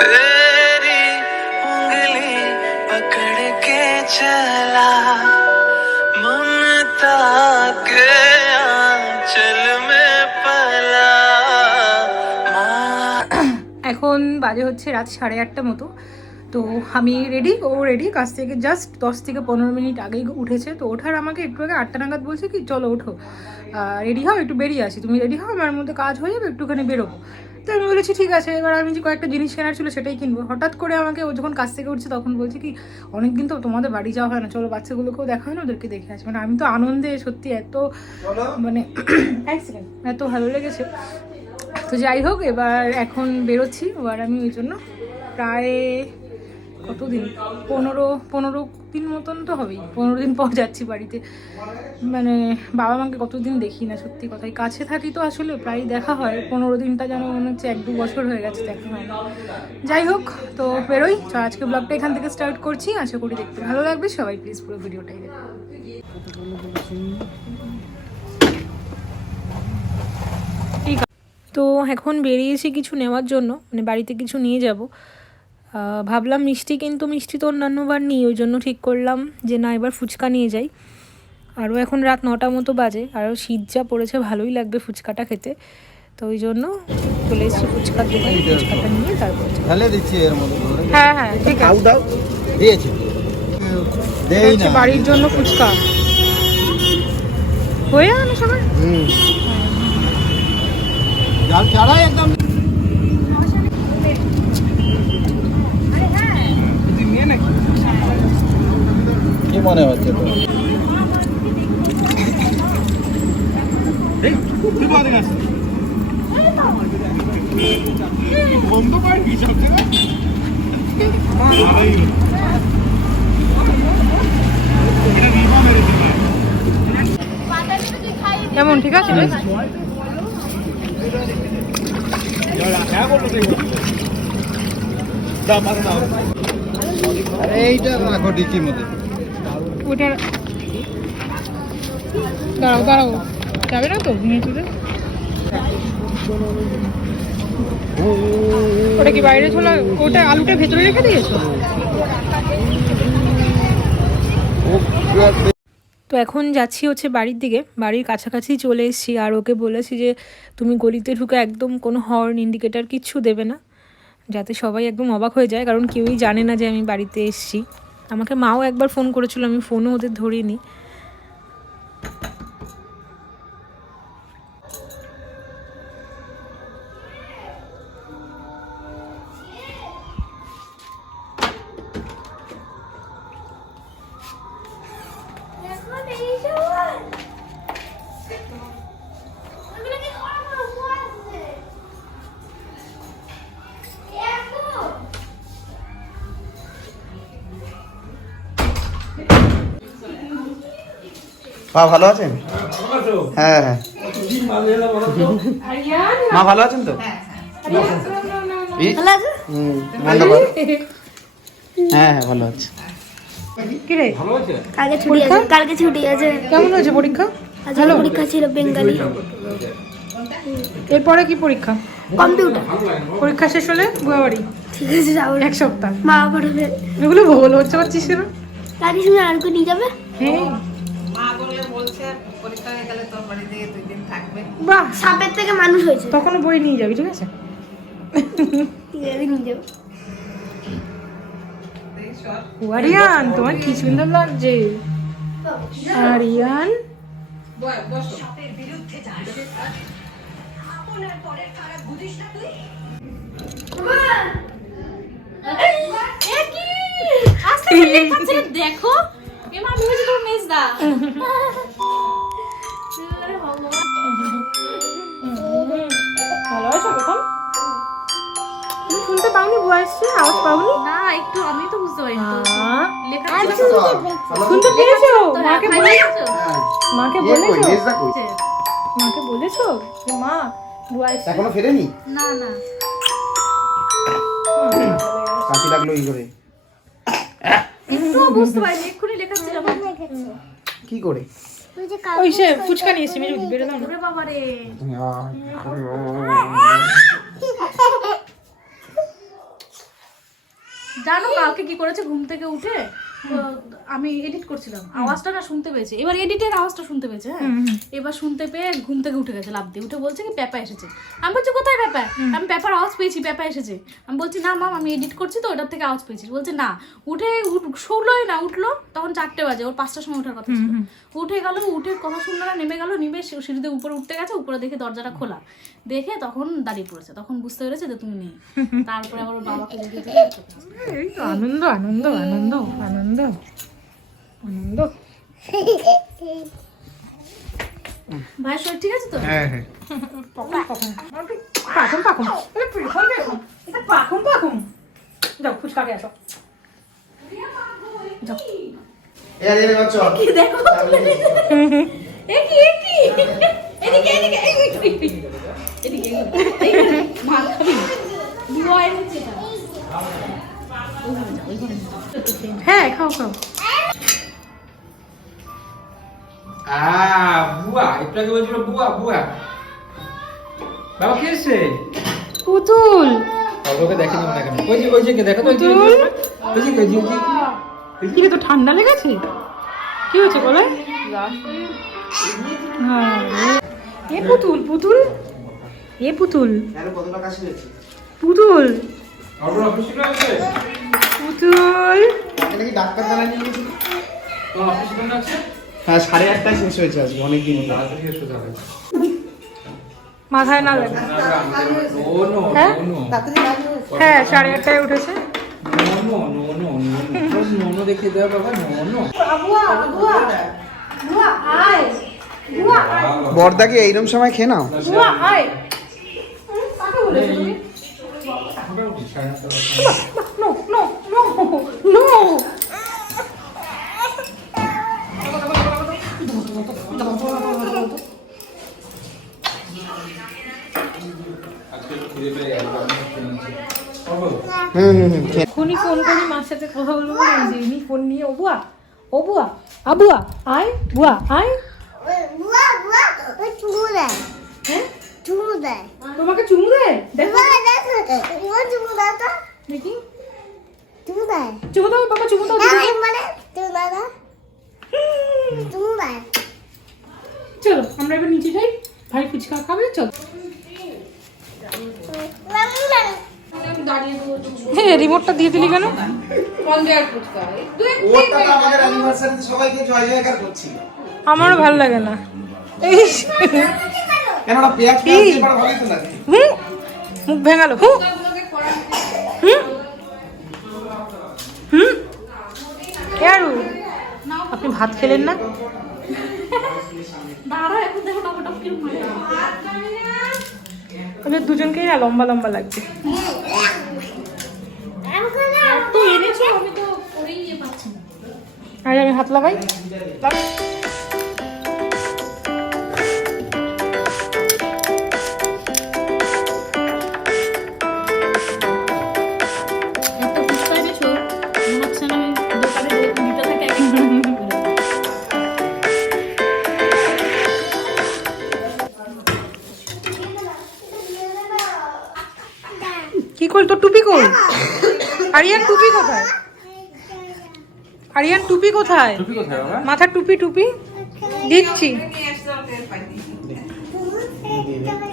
तेरी उंगली पकड़ के चला ममता के आंचल में पला। এখন বাজে হচ্ছে রাত 8:30 মতো। তো আমি রেডি, ও রেডি, কাছ থেকে জাস্ট 10 থেকে 15 মিনিট আগেই উঠেছে। তো ওঠার আমাকে একটু আগে 8টা নাগাদ বলছে কি চলো ওঠো, রেডি হও, একটু বেরিয়ে আসি, তুমি রেডি হও, আমার মধ্যে কাজ হয়ে যাবে, একটুখানি বেরোবো। তো আমি বলেছি ঠিক আছে। এবার আমি যে কয়েকটা জিনিস কেনার ছিল সেটাই কিনবো। হঠাৎ করে আমাকে ও যখন কাছ থেকে উঠছে তখন বলছে কি অনেকদিন তো তোমাদের বাড়ি যাওয়া হয় না, চলো বাচ্চাগুলোকেও দেখা হয় না, ওদেরকে দেখে আসি। মানে আমি তো আনন্দে সত্যি এত মানে এত ভালো লেগেছে। তো যাই হোক, এবার এখন বেরোচ্ছি। এবার আমি ওই জন্য প্রায় কতদিন 15 দিন মতন তো হবেই, 15 দিন পর যাচ্ছি বাড়িতে। মানে বাবা মাকে কতদিন দেখি না, সত্যি কথাই। কাছে থাকি তো আসলে প্রায় দেখা হয়, 15 দিনটা যেন মনে হচ্ছে 1-2 বছর হয়ে গেছে দেখা হয় না। যাই হোক, তো বেরোই। তো আজকে ব্লগটা এখান থেকে স্টার্ট করছি, আশা করি দেখতে ভালো লাগবে। সবাই প্লিজ পুরো ভিডিওটাই দেখো। তো এখন বেরিয়েছি কিছু নেওয়ার জন্য, মানে বাড়িতে কিছু নিয়ে যাব। ভাবলাম মিষ্টি, কিন্তু মিষ্টি তো অন্যান্যবার নিই, ওই জন্য ঠিক করলাম যে না এবার ফুচকা নিয়ে যাই। আরও এখন রাত 9টা মতো বাজে, আরও শীত যা পড়েছে, ভালোই লাগবে ফুচকাটা খেতে। তো ওই জন্য চলে এসেছি ফুচকার দোকানে, ফুচকাটা নিয়ে তারপর হ্যাঁ হ্যাঁ ঠিক আছে। বাড়ির জন্য ফুচকা হয়ে যাবে না সবাই। একদম কি মনে হচ্ছে তো কেমন? ঠিক আছে। এইটা রাখো ডিকির মধ্যে। ওটা দাঁড়াও দাঁড়াও, যাবে না তো নিচে? ওটা কি বাইরে ছোলা? ওটা আলুটা ভেতরে রেখে দিয়েছো? তো এখন যাচ্ছি হচ্ছে বাড়ির দিকে, বাড়ির কাছাকাছি চলে এসেছি। আর ওকে বলেছি যে তুমি গলিতে ঢুকে একদম কোনো হর্ন ইন্ডিকেটার কিচ্ছু দেবে না, যাতে সবাই একদম অবাক হয়ে যায়, কারণ কেউই জানে না যে আমি বাড়িতে এসেছি। আমাকে মাও একবার ফোন করেছিল, আমি ফোনও ওদের ধরিনি। মা ভালো আছেন? হ্যাঁ হ্যাঁ। মা ভালো আছেন তো? হ্যাঁ হ্যাঁ ভালো আছে। কালকে ছুটি আছে। কেমন হয়েছে পরীক্ষা? ভালো পরীক্ষা ছিল, বেঙ্গলি। এরপরে কি পরীক্ষা? কম্পিউটার। পরীক্ষা শেষ হলে বুয়াবাড়ি। ঠিক আছে যাবো। 1 সপ্তাহ মা পাঠাবে। এগুলো ভুল হচ্ছে পারছিস না? রাখিস না, আর কেউ নিয়ে যাবে? হ্যাঁ মা বলছে পরীক্ষা হয়ে গেলে তোর বাড়ি থেকে 2 দিন থাকবে। বাহ, সাপের থেকে মানুষ হয়েছে। তখন বই নিয়ে যাবি, ঠিক আছে? ঠিক আছে নিয়ে যাবো। আরিয়ান তোমার কি সুন্দর লাগছে। আরিয়ান দেখো এমা ভেবেছি তোর মেজদা। ভালো আছো এখন? তুমি শুনতে পাওনি বয়সে? আওয়াজ পাওনি? না একটু আমি তো বুঝতে পারিনি তো লেখা শুনতে পেয়েছো? মাকে বলেছো? মাকে কই বলেছো? মেজদা কই? মাকে বলেছো যে মা বয়স এখনো ফেরেনি? না না কাশি লাগলো এই করে। একটু বুঝতে পারিনি, এক্ষুনি লেখা ছিল। কি করে? ওই সে ফুচকা নিয়েছি, মেজে বেরো দাও। ওরে বাবা রে, জানো কালকে কি করেছে, ঘুম থেকে উঠে আমি এডিট করছিলাম, আওয়াজটা না শুনতে পেয়েছে, এবার এডিটের আওয়াজটা শুনতে পেয়েছে। হ্যাঁ, এবার শুনতে পেয়ে ঘুম থেকে উঠে গেছে, লাফ দিয়ে উঠে বলছে কি পেপা এসেছে। আমি বলছি কোথায় পেপা, আমি পেপার আওয়াজ পেয়েছি, পেপা এসেছে। আমি বলছি না মাম আমি এডিট করছি তো ওটার থেকে আওয়াজ পেয়েছি। বলছে না, উঠে শুলোই না, উঠলো তখন 4টে বাজে, ওর 5টার সময় ওঠার কথা ছিল। উঠে গেল, উঠে কথা শুনলো না, নেমে গেল, নেমে সিঁড়িতে উপরে উঠতে গেছে, উপরে দেখে দরজাটা খোলা, দেখে তখন দাঁড়িয়ে পড়েছে, তখন বুঝতে পেরেছে যে তুমি নেই। তারপরে আবার ওর বাবাকে দেখে এই তো আনন্দ আনন্দ আনন্দ আনন্দ আনন্দ। ভাই শরীর ঠিক আছে তো? হ্যাঁ হ্যাঁ পাখুন পাখুন এটা পাখুন পাখুন। যাও ফুচকাকে আসো। এই আরে বাচ্চা কি দেখো একি একি এদিকে এদিকে এদিকে মা খাবি বয় হচ্ছে এটা। হ্যাঁ খাও খাও। বুয়া একটু বলছিল বুয়া বুয়া বাবা কে এসছে? পুতুল ওকে দেখেনি মনে কেন? ওই যে কে দেখো তো, ওই যে কি রে, তো ঠান্ডা লেগেছে? কি হয়েছে বলে? এ পুতুল পুতুল এ পুতুল আরে কত টাকা শেষ পুতুল অর্ডার অফিসে আছে পুতুল। এটা কি ডাক্তার জানা নিয়ে গেছিল? তো অফিসে কোন আছে? হ্যাঁ 8:30টায় শেষ হয়েছে আজকে, অনেক দিন হলো। আজকে সোজা হবে। মাথায় না লাগে। নো নো হ্যাঁ? নো হ্যাঁ 8:30টায় উঠেছে। No no no no no দেখে দাও বাবা, নো নো বর্দা কি এইরকম সময় খেয়ে নাও? মোটামুটি 8:30 নো নো নো নো। আজকে খিদে পেয়ে গেল খেয়ে এখনই ফোন করি মার সাথে কথা বলবো বলে এই যে ইনি ফোন নিয়ে ও বুয়া আবুয়া আয় বুয়া আয়। বুয়া বুয়া ওই চুমু দেয়, হ্যাঁ চুমু দেয়। তোমাকে চুমু দেয়? দেখো বুয়া দেখো ও চুমু দাও তো, দেখি চুমু দেয়। চুমু দাও বাবা, চুমু দাও। না মানে চুমু দাও, চুমু দেয়। চলো আমরা এবার নিচে যাই, ভাই ফুচকা খাবে চলো। হ্যাঁ রিমোটটা দিয়ে দিলি কেন? ওটা তো আমাদের অ্যানিভার্সারিতে সবাইকে জয় জয়কার করছিল। আমারও ভালো লাগে না। কেন ওটা পেঁয়াজ পেঁয়াজ দিয়ে পরে ভালোই তো লাগে। মুখ ভেঙালো হুম হুম। কেয়ারু আপনি ভাত খেলেন না? দাঁড়া এখন দেখো টপটপ কি মারে। ওদের দুজনকেই না লম্বা লম্বা লাগছে। তো এনেছো আমি তো করেই পাচ্ছি না। আরে আমি হাত লাগাই। একটা ফুচকা এনেছো, মনে হচ্ছে না আমি দোকানে দিতে থাকে এক কি কল তোর টুপি কই? আরিয়ান টুপি কোথায়? আরিয়ান টুপি কোথায়? টুপি কোথায় বাবা? মাথার টুপি টুপি দিচ্ছি।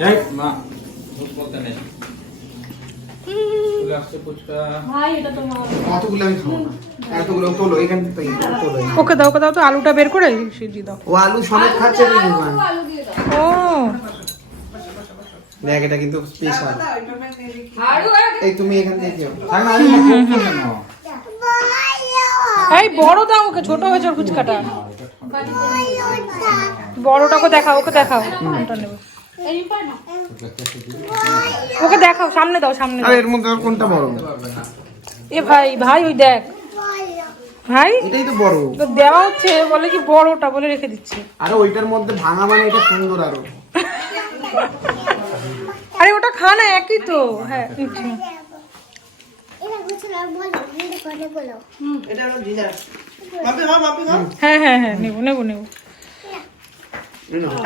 এই মা ভূত বলতে নেই। চলে আসছে ফুচকা। ভাই এটা তোমার। অতগুলো আমি খাবো না, এতগুলো তোলো এখান থেকে তোলো। ওকে দাও তো আলুটা বের করে সিদ্ধি দাও। ও আলু সমেত খাচ্ছে না। ও দেখ এটা কিন্তু স্পেশাল। এই তুমি এখান থেকে খেও। থাক না, আমি মুখ কেন? এই বড় দাও ওকে, ছোট হয়েছে ওর ফুচকাটা। বড়টাকে দেখাও, ওকে দেখাও। কোনটা নেবে? ওকে দেখাও, সামনে দাও সামনে আর দাও। এর মধ্যে আর কোনটা বড়? এ ভাই ওই দেখ ভাই, এটাই তো বড়। তো দেওয়া হচ্ছে বলে কি বড়টা বলে রেখে দিচ্ছে। আরে ওইটার মধ্যে ভাঙা মানে এটা সুন্দর আরো। আরে ওটা খা না, একই তো। হ্যাঁ নিচ্ছি। এটা বুঝছো না বল, এটা করে বলো। এটা হলো ডিজার। মাপি হ্যাঁ নেবো।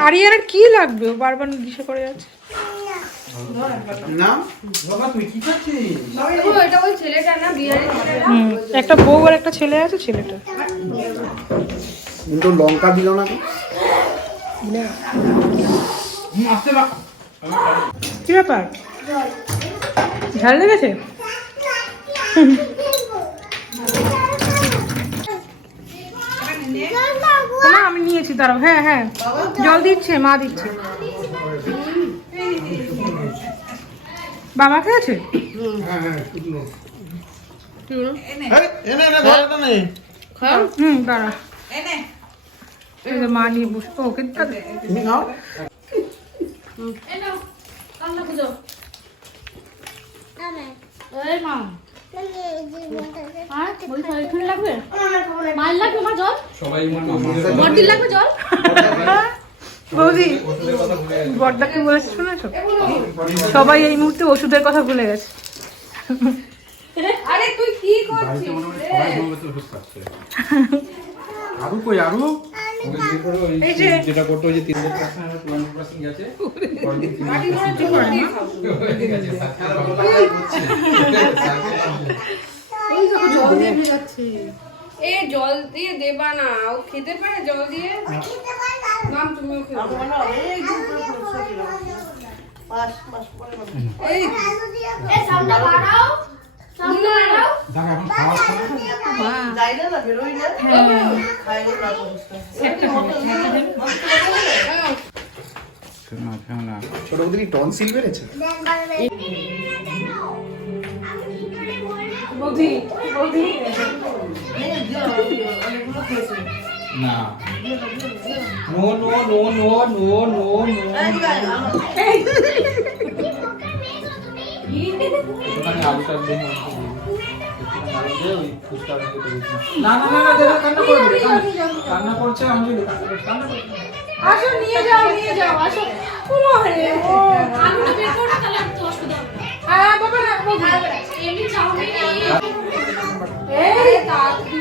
আরিয়ার কি লাগবে? ও বারবার দিশে করে যাচ্ছে। না বাবা তুই কি খাচ্ছিস? এটা ওই ছেলেটা না একটা বউ আর একটা ছেলে আছে, ছেলেটা কিন্তু লঙ্কা দিল না তো। কি ব্যাপার, ঝাল লেগেছে? না আমি নিয়েছি, দাঁড়াও। হ্যাঁ হ্যাঁ, জল দিচ্ছে, মা দিচ্ছে। বাবা খেয়েছে? দাঁড়া, এই যে মা নিয়ে বসে ওকে বৌদি বড়দাকে বলেছে শুনেছো, সবাই এই মুহূর্তে ওষুধের কথা ভুলে গেছে। আরে তুই কি করছিস? আরু কই আরু? এই যে যেটা করতে হয়েছে 3% গেছে। এ জল দিয়ে দেবা না, ও খেতে পারে জল দিয়ে? নাম তুমিও খেতে এই সামনে বাড়াও, সামনে বাড়াও। দাঁড়া এখন খাওয়া ছোট বৌদি কি টনসিল বেড়েছে? বৌদি বৌদি না no no no no no no no ওখানে আলুটা দিয়ে না না না না দেখো কান্না করবে, কান্না করছে আমি কান্না করছে। আসো নিয়ে যাও, নিয়ে যাও, আসো। ওরে ও আলুটা বের করো, তাহলে আর তো অসুবিধা হবে না। হ্যাঁ বাবা না, এমনি চাউমিন এই তাড়াতাড়ি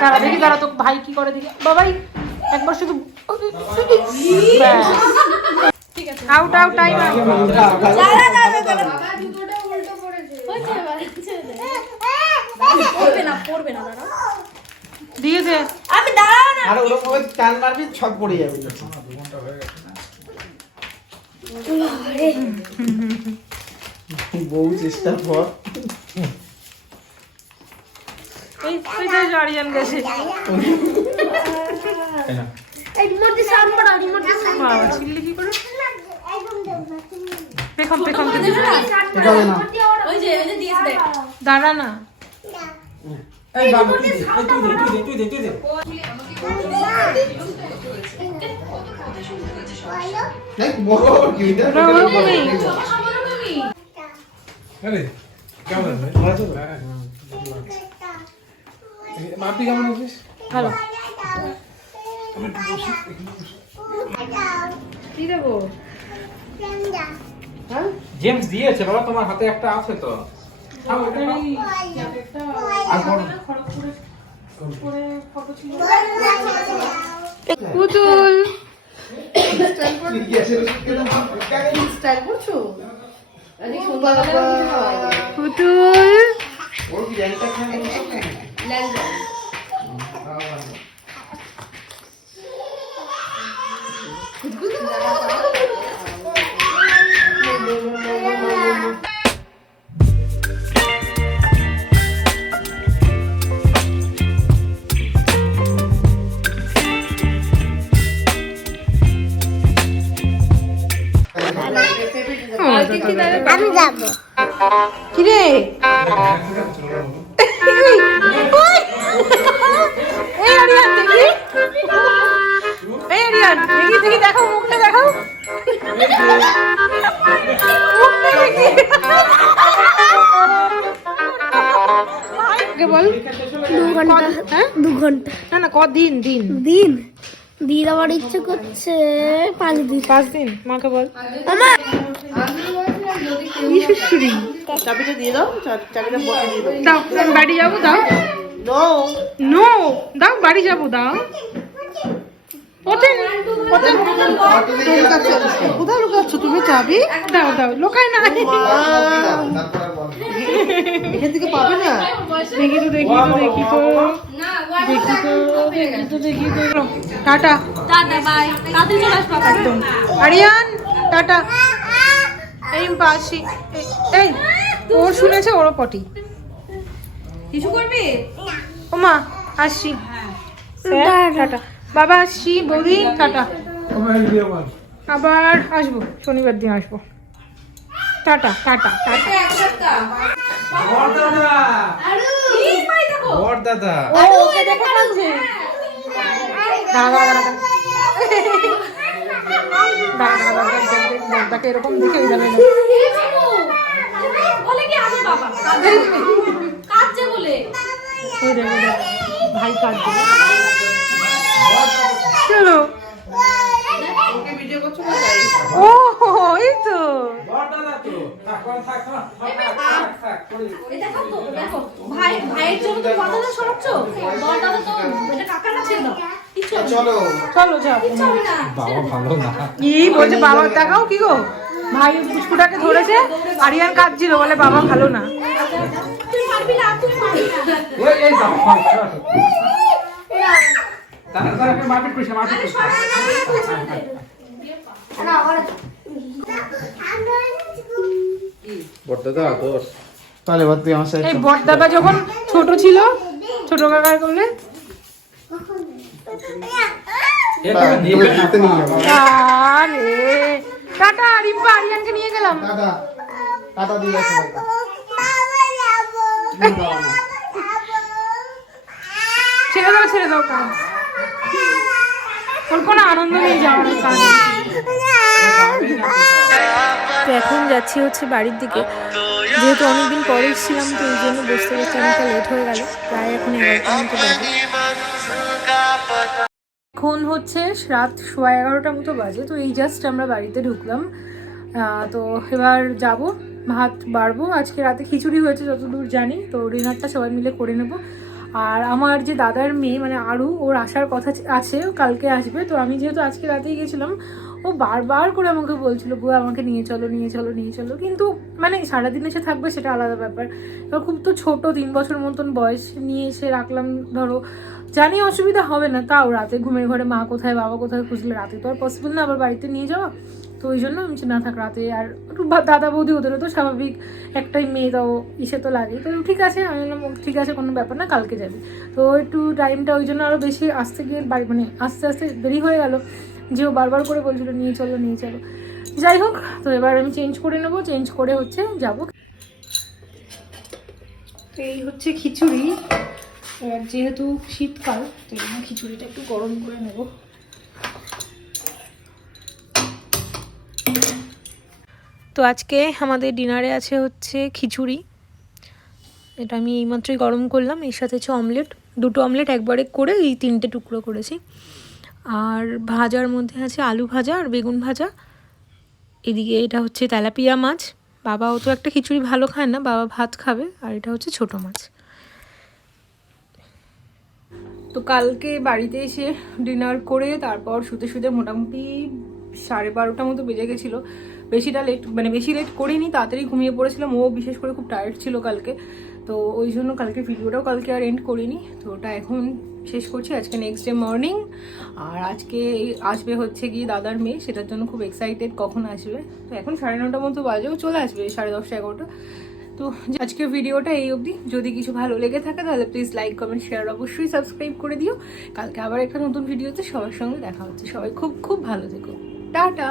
দাঁড়া দেখি, দাঁড়া তো ভাই কি করে দেখি। বাবাই একবার শুধু আউট আউট টাইম আউট। পড়বে না, পড়বে না, দাঁড়া। দিয়ে দে। আমি দাঁড়াও না। আর ওরকম ভাবে টান মারবি ছক পড়ে যাবে। বউ চেষ্টা কর। এই যে জারিয়ান গেছে। এই রিমোট সাউন্ড করো, রিমোট সাউন্ড বাবা ছিললি কি করে? একদম দেব না তুমি। পেখম পেখম এটাবে না। ওই যে দিয়েছে দেখ। দাঁড়া না। এই বাবু তুই দে তুই দে দেখ বড় কি এটা? ওরা ওরকমই। আরে কেমন আছে? ভালো আছো? আপনি কেমন আছিস? ভালো। কি দেবো? জেমস দিয়েছে বাবা, তোমার হাতে একটা আছে তো। পুতুল স্টাইল করছো? পুতুল ওর কি ল্যাংটা খায়? আমি যাবো। কিরে ঘন্টা না না কদিন দিন দিন দিন আমার ইচ্ছে করছে 5 দিন। 5 দিন মাকে বল। মামা কি সুশ্রী চাবিটা দিয়ে দাও, চাবিটা বসে দিয়ে দাও। দাও আমি বাড়ি যাবো দাও। নো নো দাও বাড়ি যাবো দাও। ওঠেন ওঠেন কোথায় লুকাচ্ছ তুমি চাবি? দাও দাও লোকাই না। এখান থেকে পাবে না। দেখি তো দেখি তো দেখি তো দেখি তো টাটা টাটা বাই, তাড়াতাড়ি চলে আসবো আবার। একদম আরিয়ান টাটা। এই পাশি এই ওর শুনেছে ওরও পটি। কিছু করবি? ওমা আসছি স্যার টাটা। বাবা আসছি বৌদি টাটা। আবার আসবো শনিবার দিন আসবো। Tata tata tata. এক সপ্তাহ দাদা ও ওকে দেখে ফেলছে। দাঁড়া দাঁড়া দাঁড়া দাঁড়া দাঁড়া দাঁড়া এরকম দেখে জানে না। বলে কি আগে বাবা কাঁদছে বলে। ওই দেখ ওই দেখ, ভাই কাঁদছে। চলো ভিডিও করছো কোথায়? ও এই তো দাদা তো থাক এই দেখো তো, দেখো ভাইয়ের জন্য তো বড়দাদা সরাচ্ছ, বড়দাদা তো এটা কাকার কাছে দাও। কিচ্ছু হবে না। চলো চলো যাও। কিচ্ছু হবে না। বাবা ভালো না। কি বলছে বাবা দেখাও কি গো ভাই পুষ্পুটাকে ধরেছে আরিয়ান কাঁদছিল বলে বাবা ভালো না। তুই পারবি না, তুই পারবি না। এই দাও দাদা মারপিট করিস না, মারপিট করিস না। বড়দাদা দোষ তাহলে এবার তুই আমার সাথে এই বড়দাদা যখন ছোট ছিল ছোট কাকার করলে তুমি ঘুরতে নিয়ে যাবো। আরে টাটা রিম্পা আরিয়ানকে নিয়ে গেলাম। টাটা টাটা দিয়ে যাচ্ছি ছেড়ে দাও কাজ ওর কোনো আনন্দ নেই যাওয়ার কাজ। তো এখন যাচ্ছি হচ্ছে বাড়ির দিকে, যেহেতু অনেকদিন পরে এসেছিলাম তো এই জন্য বসতে বসতে অনেকটা লেট হয়ে গেল, প্রায় এখন 11টা মতো বাজে। এখন হচ্ছে রাত 11:15 মতো বাজে। তো এই জাস্ট আমরা বাড়িতে ঢুকলাম। তো এবার যাব ভাত বাড়বো। আজকে রাতে খিচুড়ি হয়েছে যতদূর জানি, তো ডিনারটা সবাই মিলে করে নেব। আর আমার যে দাদার মেয়ে মানে আরু, ওর আসার কথা আছে, ও কালকে আসবে। তো আমি যেহেতু আজকে রাতেই গেছিলাম, ও বারবার করে আমাকে বলছিল বুয়া আমাকে নিয়ে চলো নিয়ে চলো নিয়ে চলো, কিন্তু মানে সারাদিন এসে থাকবে সেটা আলাদা ব্যাপার। এবার খুব তো ছোট 3 বছর মতন বয়স, নিয়ে এসে রাখলাম ধরো, জানি অসুবিধা হবে না, তাও রাতে ঘুমের ঘরে মা কোথায় বাবা কোথায় খুঁজলে রাতে তো আর পসিবল না আবার বাড়িতে নিয়ে যাওয়া। তো ওই জন্য আমি না থাক রাতে, আর একটু দাদা বৌদি ওদেরও তো স্বাভাবিক একটাই মেয়ে, তাও ইসে তো লাগে। তো ঠিক আছে আমি বললাম ঠিক আছে কোনো ব্যাপার না, কালকে যাবি। তো একটু টাইমটা ওই জন্য আরও বেশি আসতে গিয়ে বাড়ি মানে আস্তে আস্তে দেরি হয়ে গেল, যে ও বারবার করে বলছিল নিয়ে চলো নিয়ে চলো। যাই হোক, তো এবার আমি চেঞ্জ করে নেবো, চেঞ্জ করে হচ্ছে যাবো। তো এই হচ্ছে খিচুড়ি। এবার যেহেতু শীতকাল তো এই জন্য খিচুড়িটা একটু গরম করে নেব। তো আজকে আমাদের ডিনারে আছে হচ্ছে খিচুড়ি, এটা আমি এইমাত্রই গরম করলাম। এর সাথে হচ্ছে অমলেট, 2টো অমলেট একবারে করে এই 3টে টুকরো করেছি। আর ভাজার মধ্যে আছে আলু ভাজা আর বেগুন ভাজা। এদিকে এটা হচ্ছে তেলাপিয়া মাছ, বাবাও তো একটা খিচুড়ি ভালো খায় না, বাবা ভাত খাবে। আর এটা হচ্ছে ছোট মাছ। তো কালকে বাড়িতে এসে ডিনার করে তারপর শুতে শুতে মোটামুটি 12:30 মতো বেজে গেছিলো। বেশি লেট করিনি, তাড়াতাড়ি ঘুমিয়ে পড়েছিলাম। ও বিশেষ করে খুব টায়ার্ড ছিল কালকে, তো ওই জন্য কালকে ভিডিওটাও কালকে আর এন্ড করিনি। তো ওটা এখন শেষ করছি। আজকে নেক্সট ডে মর্নিং, আর আজকে আসবে হচ্ছে গিয়ে দাদার মেয়ে, সেটার জন্য খুব এক্সাইটেড কখন আসবে। তো এখন 9:30 মতো বাজেও, চলে আসবে 10:30 11টা। তো আজকের ভিডিওটা এই অবধি। যদি কিছু ভালো লেগে থাকে তাহলে প্লিজ লাইক কমেন্ট শেয়ার অবশ্যই সাবস্ক্রাইব করে দিও। কালকে আবার একটা নতুন ভিডিওতে সবার সঙ্গে দেখা হচ্ছে। সবাই খুব খুব ভালো থেকো, টাটা।